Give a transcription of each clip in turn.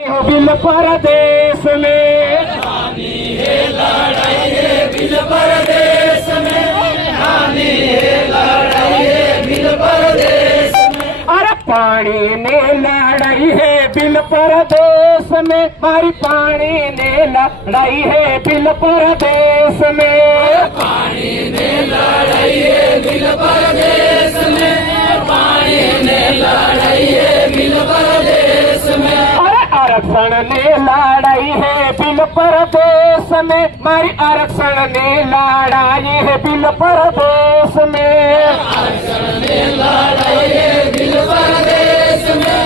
Bill परदेश में हानि है लड़ाई है बिल परदेश में, हानि है लड़ाई है बिल परदेश में। अरे पानी ने लड़ाई है बिल परदेश में, मारी पानी ने लड़ाई है बिल परदेश में। पानी ने लड़ाई है बिल परदेश में, पानी ने लड़ाई है बिल परदेश में। आरक्षण ने लड़ाई है बिल परदेश में, मारी आरक्षण ने लड़ाई है बिल परदेश में। आरक्षण ने लड़ाई है बिल परदेश में,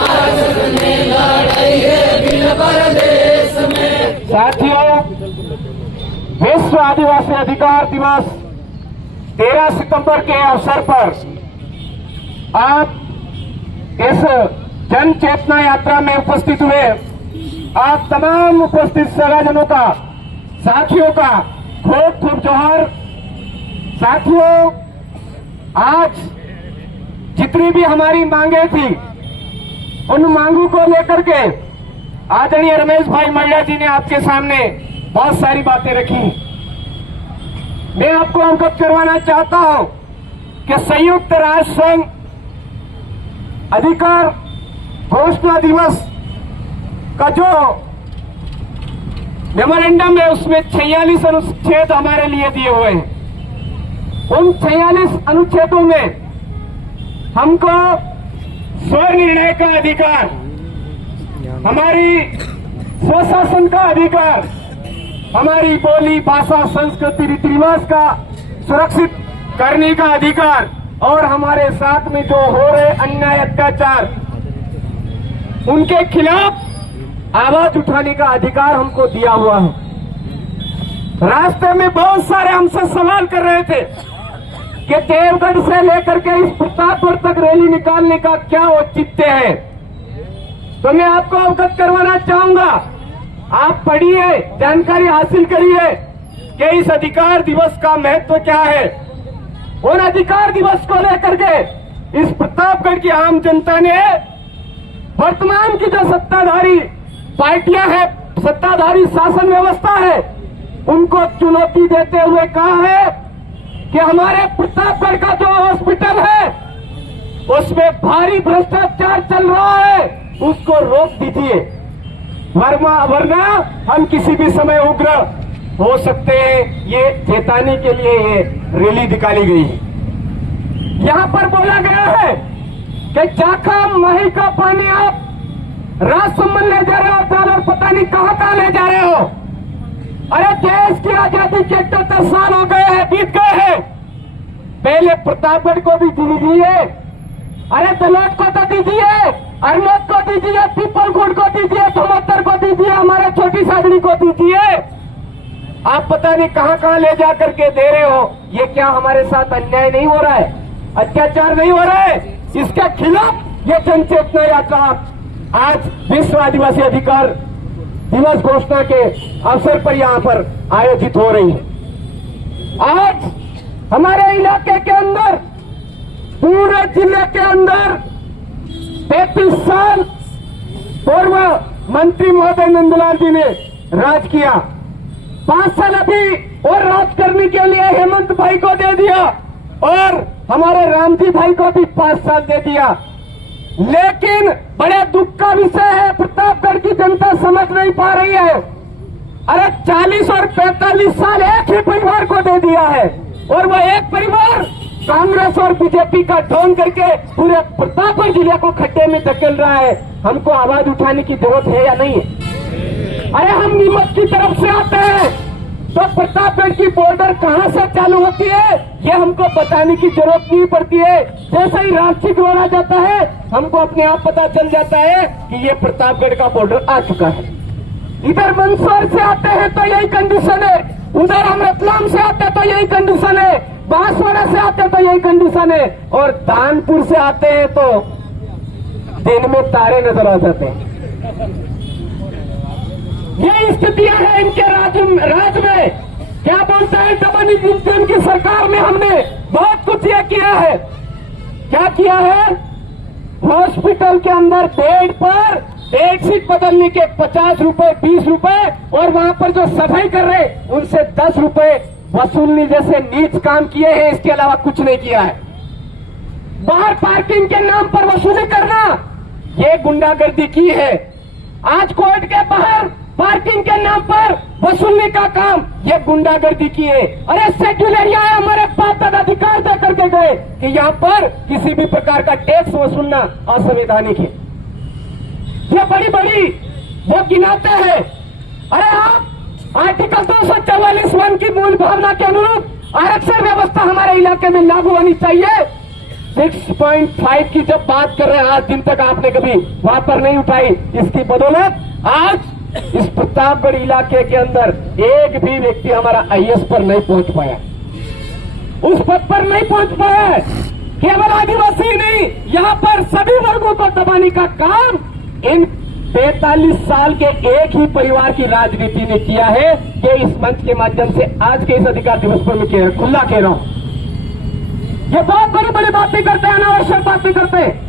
आरक्षण ने लड़ाई है बिल परदेश में। साथियों, विश्व आदिवासी अधिकार दिवस 13 सितंबर के अवसर पर आप इस जन चेतना यात्रा में उपस्थित हुए आप तमाम उपस्थित सगाजनों का, साथियों का खूब खूब जोहार। साथियों, आज जितनी भी हमारी मांगे थी उन मांगों को लेकर के आदरणीय रमेश भाई मल्ल्या जी ने आपके सामने बहुत सारी बातें रखी। मैं आपको अवगत करवाना चाहता हूं कि संयुक्त राष्ट्र संघ अधिकार घोषणा दिवस का जो मेमोरेंडम है उसमें 46 अनुच्छेद हमारे लिए दिए हुए हैं। उन 46 अनुच्छेदों में हमको स्वनिर्णय का अधिकार, हमारी स्वशासन का अधिकार, हमारी बोली भाषा संस्कृति रीति रिवाज का सुरक्षित करने का अधिकार और हमारे साथ में जो हो रहे अन्याय अत्याचार उनके खिलाफ आवाज उठाने का अधिकार हमको दिया हुआ है। रास्ते में बहुत सारे हमसे सवाल कर रहे थे कि देवगढ़ से लेकर के इस प्रतापगढ़ तक रैली निकालने का क्या औचित्य है। तो मैं आपको अवगत करवाना चाहूंगा, आप पढ़िए, जानकारी हासिल करिए कि इस अधिकार दिवस का महत्व क्या है। उन अधिकार दिवस को लेकर के इस प्रतापगढ़ की आम जनता ने वर्तमान की जो सत्ताधारी पार्टियां हैं, सत्ताधारी शासन व्यवस्था है, उनको चुनौती देते हुए कहा है कि हमारे प्रतापगढ़ का जो हॉस्पिटल है उसमें भारी भ्रष्टाचार चल रहा है, उसको रोक दीजिए, वरना हम किसी भी समय उग्र हो सकते हैं। ये चेताने के लिए ये रैली निकाली गई है। यहां पर बोला गया है कि चाखा माही का पानी आप राजसमंद ले जा रहे हो और पता नहीं कहां ले जा रहे हो। अरे देश की आजादी के 78 साल हो गए हैं, बीत गए हैं। पहले प्रतापगढ़ को भी दीजिए, अरे तलोट को तो दीजिए, अरनोद को दीजिए, पीपलखुंड को दीजिए, धमोत्तर को दीजिए, हमारे छोटी सादड़ी को दीजिए। आप पता नहीं कहां ले जा करके दे रहे हो। ये क्या हमारे साथ अन्याय नहीं हो रहा है, अत्याचार नहीं हो रहा है? इसके खिलाफ ये जन चेतना यात्रा आज विश्व आदिवासी अधिकार दिवस घोषणा के अवसर पर यहां पर आयोजित हो रही है। आज हमारे इलाके के अंदर, पूरे जिले के अंदर 33 साल पूर्व मंत्री महोदय नंदलाल जी ने राज किया। 5 साल अभी और राज करने के लिए हेमंत भाई को दे दिया और हमारे रामजी भाई को भी 5 साल दे दिया। लेकिन बड़े दुख का विषय है, प्रतापगढ़ की जनता समझ नहीं पा रही है। अरे 40 और 45 साल एक ही परिवार को दे दिया है और वो एक परिवार कांग्रेस और बीजेपी का ढोंग करके पूरे प्रतापगढ़ जिले को खड्डे में धकेल रहा है। हमको आवाज उठाने की जरूरत है या नहीं है? अरे हम नीमच की तरफ से आते हैं तो प्रतापगढ़ की बॉर्डर कहां से चालू होती है ये हमको बताने की जरूरत नहीं पड़ती है। जैसे ही रांची जोड़ा जाता है हमको अपने आप पता चल जाता है कि ये प्रतापगढ़ का बॉर्डर आ चुका है। इधर मंदसौर से आते हैं तो यही कंडीशन है, उधर हम रतलाम से आते तो यही कंडीशन है, बांसवाड़ा से आते तो यही कंडीशन है और दानपुर से आते हैं तो दिन में तारे नजर आ जाते हैं। ये स्थितियां हैं इनके राज में। क्या बोलता है डबल इंजन की सरकार में हमने बहुत कुछ ये किया है। क्या किया है? हॉस्पिटल के अंदर बेड पर बेडशीट बदलने के 50 रुपए 20 रुपए और वहां पर जो सफाई कर रहे उनसे 10 रुपए वसूलने जैसे नीच काम किए हैं, इसके अलावा कुछ नहीं किया है। बाहर पार्किंग के नाम पर वसूली करना, ये गुंडागर्दी की है। आज कोर्ट के बाहर पार्किंग के नाम पर वसूलने का काम ये गुंडागर्दी की है। अरे शेड्यूल एरिया है, हमारे बाप दादा अधिकार दे करके गए कि यहाँ पर किसी भी प्रकार का टैक्स वसूलना असंवैधानिक है। ये बड़ी बड़ी वो गिनाते हैं। अरे आप आर्टिकल 244(1) की मूल भावना के अनुरूप आरक्षण व्यवस्था हमारे इलाके में लागू होनी चाहिए। 6.5 की जब बात कर रहे हैं, आज दिन तक आपने कभी वहां पर नहीं उठाई। इसकी बदौलत आज इस प्रतापगढ़ इलाके के अंदर एक भी व्यक्ति हमारा आईएएस पर नहीं पहुंच पाया, उस पद पर नहीं पहुंच पाया। केवल आदिवासी नहीं, यहाँ पर सभी वर्गों को दबाने का काम इन 45 साल के एक ही परिवार की राजनीति ने किया है। कि इस मंच के माध्यम से आज के इस अधिकार दिवस पर मैं खुला कह रहा हूं, ये बहुत बड़ी बड़ी बातें करते हैं, अनावश्यक बातें करते हैं।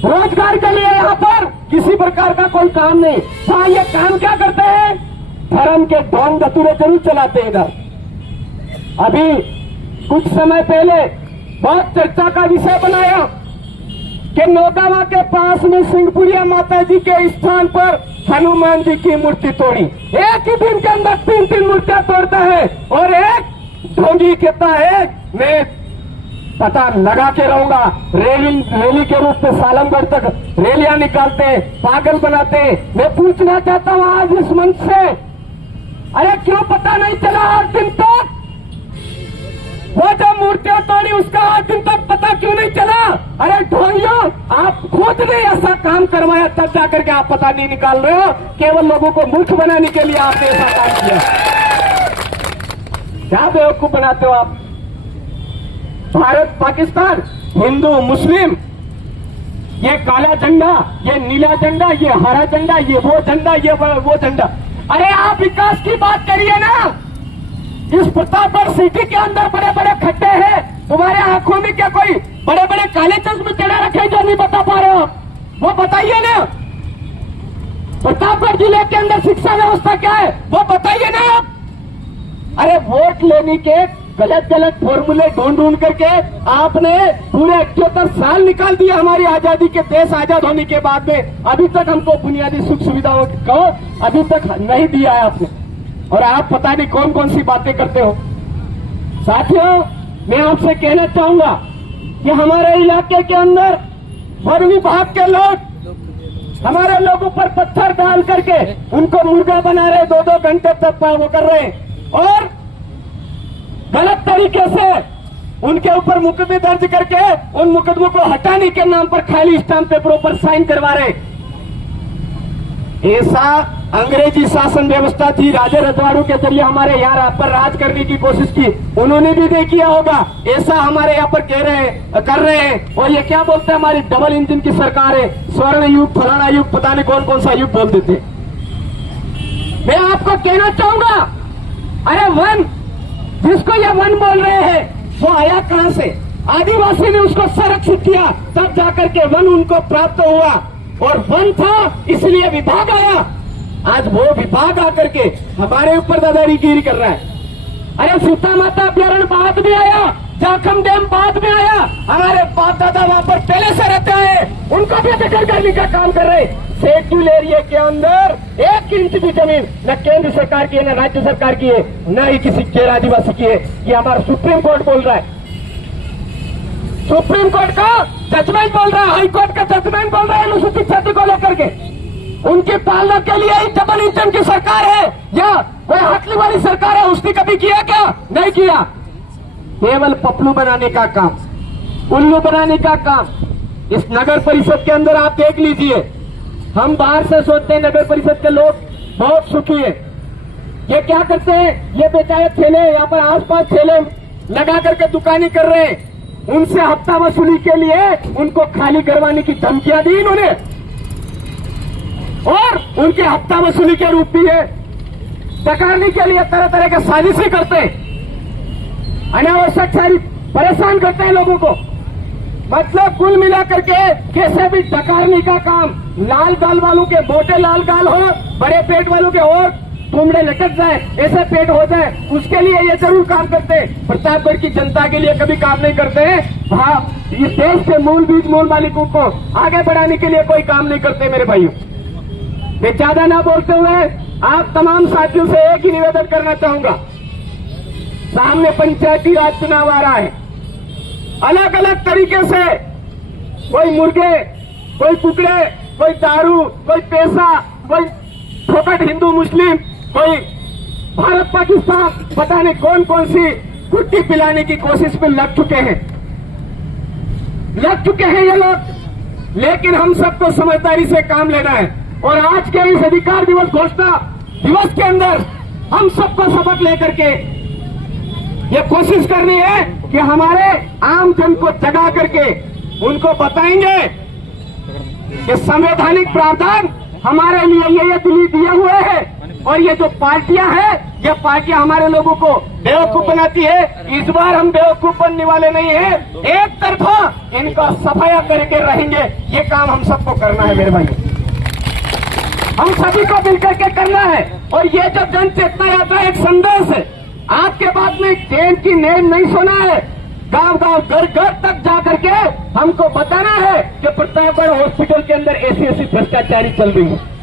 रोजगार के लिए यहाँ पर किसी प्रकार का कोई काम नहीं। हाँ, ये काम क्या करते हैं? धर्म के ढोंग धतूरे जरूर चलाते हैं इधर। अभी कुछ समय पहले बहुत चर्चा का विषय बनाया कि नौगावा के पास में सिंहपुरिया माता जी के स्थान पर हनुमान जी की मूर्ति तोड़ी। एक ही दिन के अंदर 3 मूर्तियां तोड़ता है और एक ढोंगी कहता है मैं पता लगा के रहूंगा। रैली के रूप में सालमगढ़ तक रैलियां निकालते, पागल बनाते। मैं पूछना चाहता हूं आज इस मंच से, अरे क्यों पता नहीं चला आज दिन तक? वो जो मूर्तियां तोड़ी उसका आज दिन तक पता क्यों नहीं चला? अरे ढोंगियों, आप खुद ने ऐसा काम करवाया तब जाकर के आप पता नहीं निकाल रहे हो। केवल लोगों को मूर्ख बनाने के लिए आपने ऐसा काम किया। क्या बेवकूफ बनाते हो आप? भारत पाकिस्तान, हिंदू मुस्लिम, ये काला झंडा, ये नीला झंडा, ये हरा झंडा, ये वो झंडा, ये वो झंडा। अरे आप विकास की बात करिए ना। इस प्रतापगढ़ सिटी के अंदर बड़े बड़े खड्डे हैं, तुम्हारे आंखों में क्या कोई बड़े बड़े काले चश्मे चढ़ा रखे जो नहीं बता पा रहे हो? वो बताइए ना। प्रतापगढ़ जिले के अंदर शिक्षा व्यवस्था क्या है वो बताइए ना आप। अरे वोट लेने के गलत फॉर्मूले ढूंढ करके आपने पूरे 78 साल निकाल दिया हमारी आजादी के, देश आजाद होने के बाद में। अभी तक हमको बुनियादी सुख सुविधाओं को अभी तक नहीं दिया है आपने, और आप पता नहीं कौन कौन सी बातें करते हो। साथियों, मैं आपसे कहना चाहूंगा कि हमारे इलाके के अंदर वन विभाग के लोग हमारे लोगों पर पत्थर डाल करके उनको मुर्गा बना रहे, 2-2 घंटे तक वो कर रहे हैं, और गलत तरीके से उनके ऊपर मुकदमे दर्ज करके उन मुकदमों को हटाने के नाम पर खाली स्टाम्प पेपरों पर साइन करवा रहे। ऐसा अंग्रेजी शासन व्यवस्था थी, राजे रजवाड़ों के जरिए हमारे यहाँ पर राज करने की कोशिश की, उन्होंने भी नहीं किया होगा। ऐसा हमारे यहाँ पर कर रहे हैं। और ये क्या बोलते हैं, हमारी डबल इंजन की सरकार है, स्वर्ण युग, फलाना युग, पता नहीं कौन कौन सा युग बोल देते। मैं आपको कहना चाहूंगा, अरे वन, जिसको ये वन बोल रहे हैं वो आया कहां से? आदिवासी ने उसको संरक्षित किया, तब जाकर के वन उनको प्राप्त हुआ, और वन था इसलिए विभाग आया। आज वो विभाग आकर के हमारे ऊपर दादागिरी कर रहा है। अरे सीता माता अभ्यारण्य बाद में आया, जाखम डैम बाद में आया, हमारे बाप दादा वहां पर पहले से रहते हैं, उनको भी दखल करने का काम कर रहे। शेड्यूल एरिया के अंदर 1 इंच भी जमीन न केंद्र सरकार की है, न राज्य सरकार की है, न ही किसी गैर आदिवासी की है। ये हमारा सुप्रीम कोर्ट बोल रहा है, सुप्रीम कोर्ट का जजमेंट बोल रहा है, हाई कोर्ट का जजमेंट बोल रहा है अनुसूचित क्षेत्र को लेकर के। उनकी पालना के लिए ही डबल इंजन की सरकार है या कोई हटली वाली सरकार है, उसने कभी किया क्या? नहीं किया। केवल पपलू बनाने का काम, उल्लू बनाने का काम। इस नगर परिषद के अंदर आप देख लीजिए, हम बाहर से सोचते हैं नगर परिषद के लोग बहुत सुखी है। ये क्या करते हैं, ये बेचारे ठेले यहाँ पर आसपास ठेले लगा करके दुकानें कर रहे हैं, उनसे हफ्ता वसूली के लिए उनको खाली करवाने की धमकियां दी इन्होंने, और उनके हफ्ता वसूली के रूप में डकारने के लिए तरह तरह के साजिशें करते हैं, अनावश्यक सारी परेशान करते हैं लोगों को। मतलब कुल मिला करके कैसे भी डकारने का काम, लाल गाल वालों के मोटे लाल गाल हो, बड़े पेट वालों के और तुमड़े लटक जाए, ऐसे पेट हो जाए, उसके लिए ये जरूर काम करते हैं। प्रतापगढ़ की जनता के लिए कभी काम नहीं करते हैं। हाँ, ये देश के मूल बीज मूल मालिकों को आगे बढ़ाने के लिए कोई काम नहीं करते मेरे भाइयों। मैं ज्यादा ना बोलते हुए आप तमाम साथियों से एक ही निवेदन करना चाहूंगा। सामने पंचायती राज चुनाव आ रहा है। अलग अलग तरीके से कोई मुर्गे, कोई कुकड़े, कोई दारू, कोई पैसा, कोई फोकट हिंदू मुस्लिम, कोई भारत पाकिस्तान, पता नहीं कौन कौन सी कुट्टी पिलाने की कोशिश में लग चुके हैं ये लोग। लेकिन हम सबको समझदारी से काम लेना है और आज के इस अधिकार दिवस घोषणा दिवस के अंदर हम सबको सबक लेकर के ये कोशिश करनी है कि हमारे आम जन को जगा करके उनको बताएंगे कि संवैधानिक प्रावधान हमारे लिए ये दिए हुए हैं और ये जो पार्टियां हैं, ये पार्टियां हमारे लोगों को बेवकूफ बनाती है। इस बार हम बेवकूफ बनने वाले नहीं हैं। एक तरफा इनका सफाया करके रहेंगे। ये काम हम सबको करना है मेरे भाई, हम सभी को मिलकर के करना है। और ये जो जन चेतना यात्रा एक संदेश है, आपके पास में ट्रेन की नींद नहीं सोना है, गांव गांव घर घर तक जा करके हमको बताना है कि प्रतापगढ़ हॉस्पिटल के अंदर ऐसी भ्रष्टाचारी चल रही है।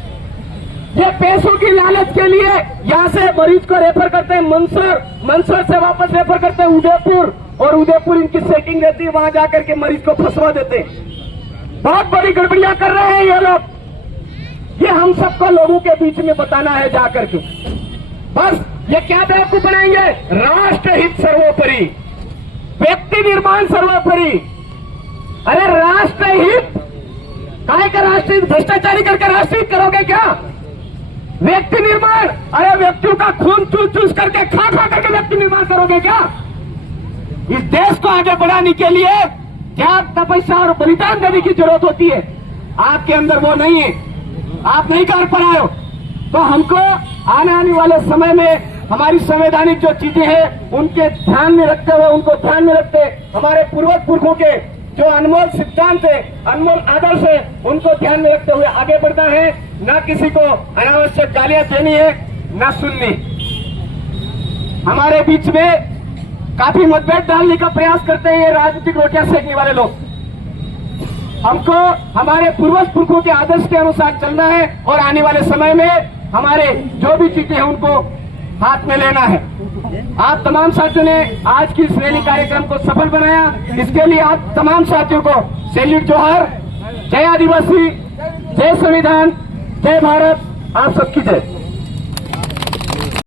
ये पैसों की लालच के लिए यहाँ से मरीज को रेफर करते हैं मंदसौर से वापस रेफर करते हैं उदयपुर, और उदयपुर इनकी सेटिंग रहती है, वहां जाकर के मरीज को फंसवा देते हैं। बहुत बड़ी गड़बड़ियां कर रहे हैं ये लोग। ये हम सबको लोगों के बीच में बताना है जाकर के। बस ये क्या बेवकूफ बनाएंगे, राष्ट्रहित सर्वोपरि, व्यक्ति निर्माण सर्वोपरि। अरे राष्ट्रहित काहे का राष्ट्रहित? भ्रष्टाचारी करके राष्ट्रहित करोगे क्या? व्यक्ति निर्माण, अरे व्यक्तियों का खून चूस चूस करके खा करके व्यक्ति निर्माण करोगे क्या? इस देश को आगे बढ़ाने के लिए त्याग, तपस्या और बलिदान देने की जरूरत होती है। आपके अंदर वो नहीं है, आप नहीं कर पा रहे हो। तो हमको आने वाले समय में हमारी संवैधानिक जो चीजें हैं उनके ध्यान में रखते हुए, उनको ध्यान में रखते हमारे पूर्वज पुरखों के जो अनमोल सिद्धांत है, अनमोल आदर्श है, उनको ध्यान में रखते हुए आगे बढ़ना है। न किसी को अनावश्यक गालियां देनी है, न सुननी। हमारे बीच में काफी मतभेद डालने का प्रयास करते हैं ये राजनीतिक रोटियां सेकने वाले लोग। हमको हमारे पूर्वज पुरखों के आदर्श के अनुसार चलना है और आने वाले समय में हमारे जो भी चीजें हैं उनको हाथ में लेना है। आप तमाम साथियों ने आज की इस रैली कार्यक्रम को सफल बनाया, इसके लिए आप तमाम साथियों को सैल्यूट, जोहर। जय आदिवासी, जय संविधान, जय भारत, आप सबकी जय।